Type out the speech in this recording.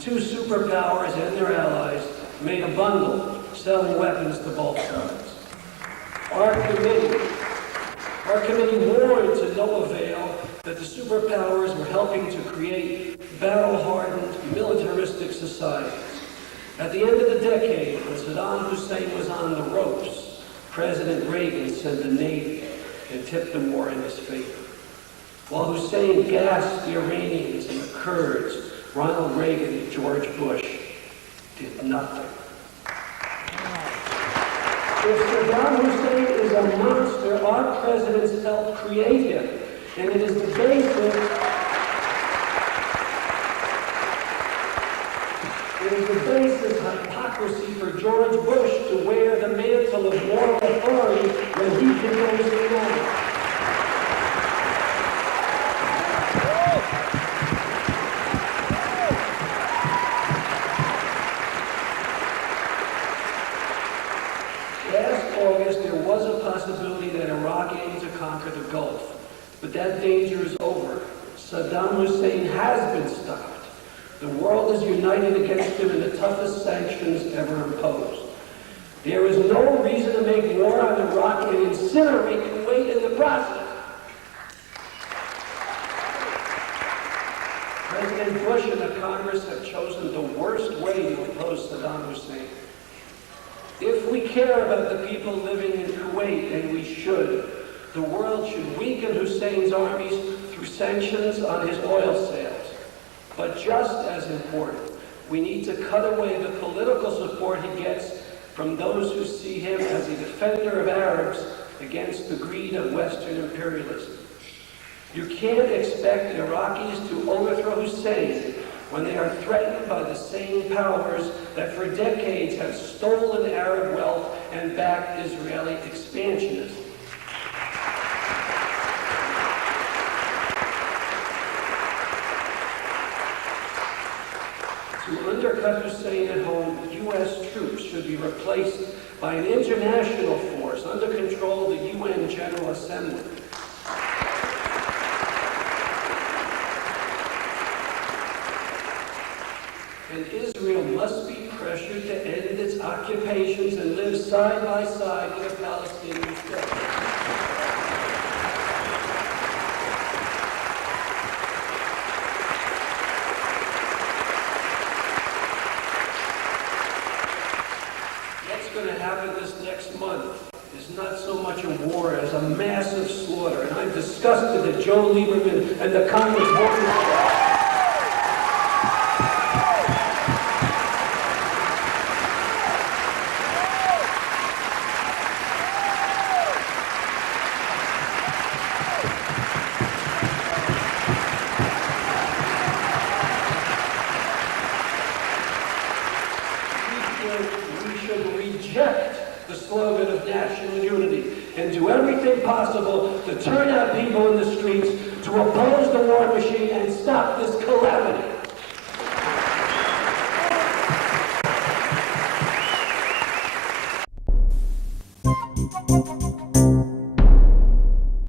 two superpowers and their allies made a bundle, selling weapons to both sides. Our committee warned to no avail that the superpowers were helping to create battle-hardened, militaristic societies. At the end of the decade, when Saddam Hussein was on the ropes, President Reagan sent the Navy and tipped the war in his favor. While Hussein gassed the Iranians and the Kurds, Ronald Reagan and George Bush did nothing. If Saddam Hussein is a monster, our presidents helped create him, and it is the basis of hypocrisy for George Bush to wear the mantle of moral authority when he condemns the wrong. Last August, there was a possibility that Iraq aimed to conquer the Gulf, but that danger is over. Saddam Hussein has been stopped. The world is united against him in the toughest sanctions ever imposed. There is no reason to make war on Iraq and incinerate Kuwait in the process. President Bush and the Congress have chosen the worst way to oppose Saddam Hussein. If we care about the people living in Kuwait, and we should, the world should weaken Hussein's armies through sanctions on his oil sales. But just as important, we need to cut away the political support he gets from those who see him as a defender of Arabs against the greed of Western imperialism. You can't expect Iraqis to overthrow Hussein when they are threatened by the same powers that for decades have stolen Arab wealth and backed Israeli expansionism. To undercut Hussein at home, U.S. troops should be replaced by an international force under control of the UN General Assembly. And Israel must be pressured to end its occupations and live side by side with the Palestinian state. Going to happen this next month is not so much a war as a massive slaughter, and I'm disgusted that Joe Lieberman and the Congress voted for it. Reject the slogan of national unity and do everything possible to turn out people in the streets to oppose the war machine and stop this